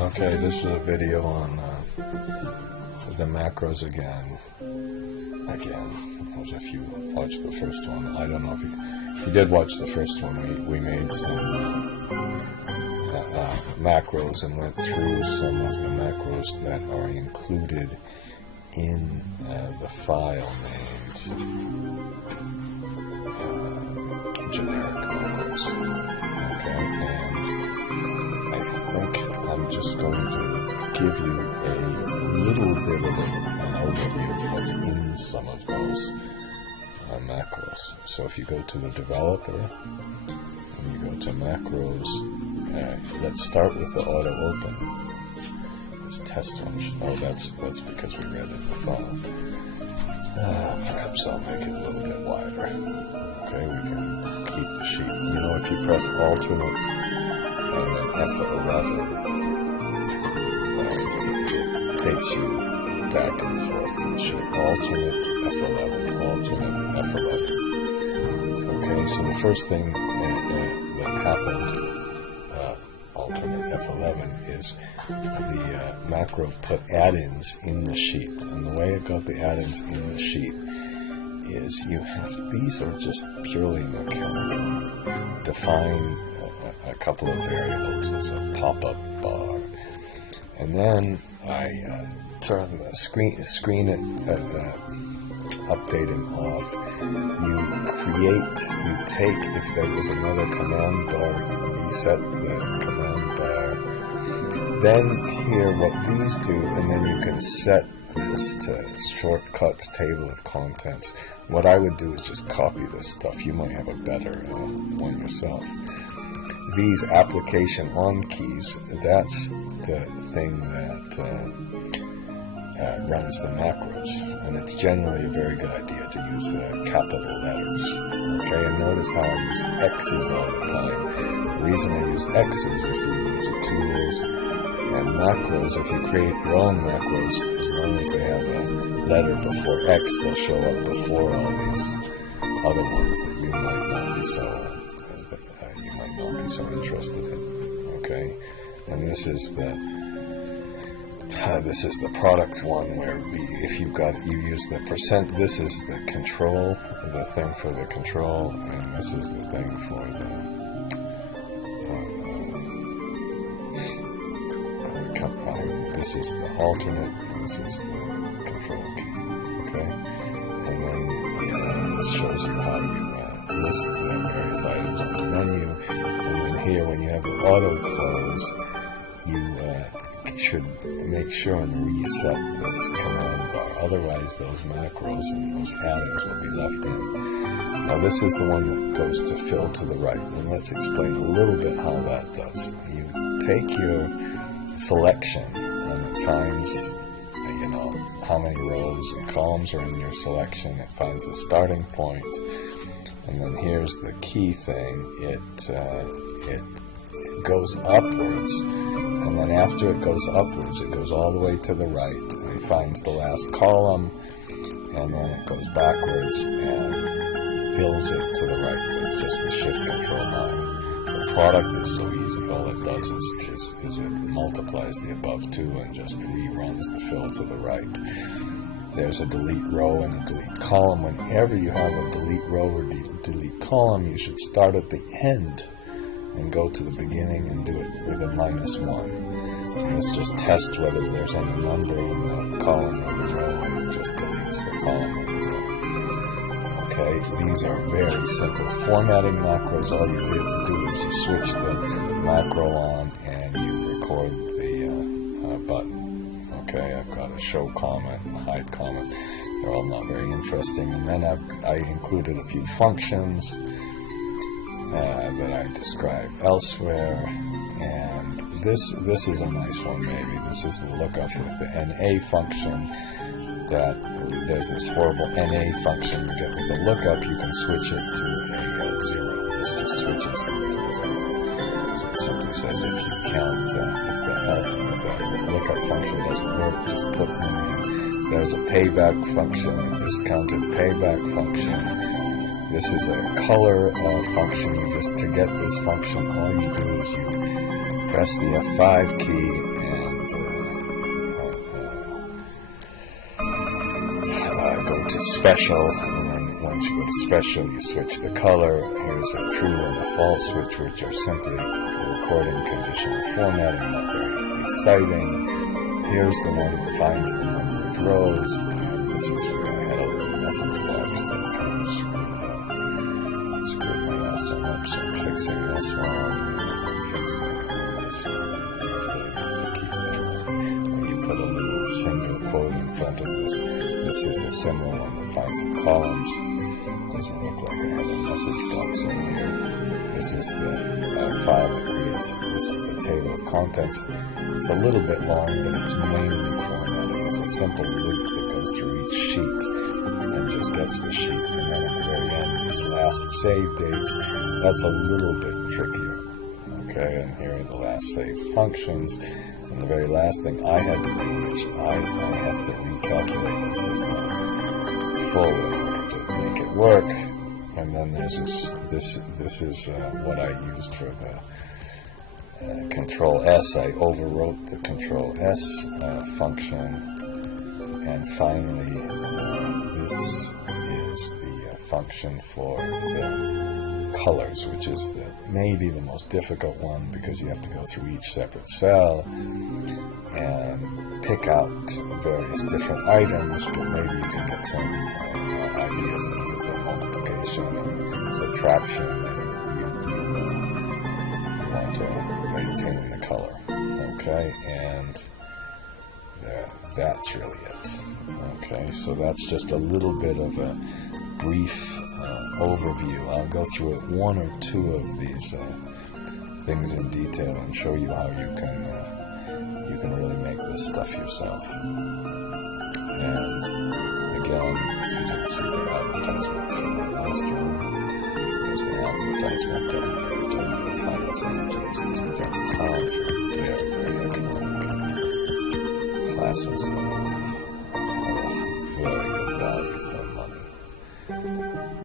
Okay, this is a video on the macros again. As if you watched the first one. I don't know if you did watch the first one. We made some macros and went through some of the macros that are included in the file named generic macros. Okay, and I think I'm just going to give you a little bit of an overview of what's in some of those macros. So if you go to the developer and you go to macros, let's start with the auto open. This test function. Oh, that's because we read it in the file. Perhaps I'll make it a little bit wider. Okay, we can keep the sheet. You know, if you press alternate and then F11, it takes you back and forth to the sheet. Alternate F11, alternate F11. Okay, so the first thing that happened, alternate F11, is the macro put add-ins in the sheet. And the way it got the add-ins in the sheet is you have, these are just purely mechanical. Define a couple of variables as a pop-up bar. And then I turn the screen updating off. You take, if there was another command bar, you reset the command bar. Then here what these do, and then you can set this to shortcuts, table of contents. What I would do is just copy this stuff. You might have a better one yourself. These application on keys, that's the thing that runs the macros, and it's generally a very good idea to use the capital letters. Okay, and notice how I use X's all the time. The reason I use X's, if you use the tools and macros, if you create your own macros, as long as they have a letter before X, they'll show up before all these other ones that you might not be so interested in. Okay, and this is the product one, where if you've got, you use the percent. This is the control, the thing for the control, and this is the thing for the this is the alternate, and this is the control key. Okay, and then this shows you how to list the various items on the menu. And then here, when you have the auto close, you should make sure and reset this command bar. Otherwise, those macros and those add-ins will be left in. Now, this is the one that goes to fill to the right. And let's explain a little bit how that does. You take your selection, and it finds, how many rows and columns are in your selection. It finds the starting point. And then here's the key thing. It goes upwards, and then after it goes upwards, it goes all the way to the right, and it finds the last column, and then it goes backwards and fills it to the right with just the Shift Control 9. The product is so easy. All it does is it multiplies the above two and just reruns the fill to the right. There's a delete row and a delete column. Whenever you have a delete row or delete column, you should start at the end and go to the beginning and do it with a -1. And this just tests whether there's any number in the column or the row, and it just deletes the column or the row. Okay, these are very simple formatting macros. All you do is you switch the macro on and you record the button. Okay, I've got a show comment and a hide comment. They're all not very interesting. And then I included a few functions that I describe elsewhere, and this is a nice one. Maybe this is the lookup with the NA function. That there's this horrible NA function you get with the lookup. You can switch it to a 0. This just switches them to a 0. So it simply says if you count, if the lookup function doesn't work, just put them in. There's a payback function, a discounted payback function. This is a color function. Just to get this function, all you do is you press the F5 key to special, and then once you go to special, you switch the color. Here's a true and a false switch, which are simply recording conditional formatting, not very exciting. Here's the one that finds the number of rows, and this is for, I had a little message box that kind of screwed my last one up, so I'm fixing this one, and I'm fixing this one. You put a little single quote in front of this. This is a similar one that finds the columns. Doesn't look like I have a message box in here. This is the file that creates the table of contents. It's a little bit long, but it's mainly formatted as a simple loop that goes through each sheet and just gets the sheet. And then at the very end, these last save dates, that's a little bit trickier. Okay, and here are the last save functions. And the very last thing I had to do, which I have to recalculate this as full in order to make it work. And then there's this is what I used for the Control S. I overwrote the Control S function. And finally, this is the function for the colors, which is maybe the most difficult one because you have to go through each separate cell and pick out various different items, but maybe you can get some ideas if it's a multiplication and subtraction, and you want to maintain the color. Okay, and that's really it. Okay, so that's just a little bit of a brief overview. I'll go through it, one or two of these things in detail and show you how you can really make this stuff yourself. And again, if you didn't see the advertisement for my last one, there's the advertisement www.financeandjs.com for very, very economic classes that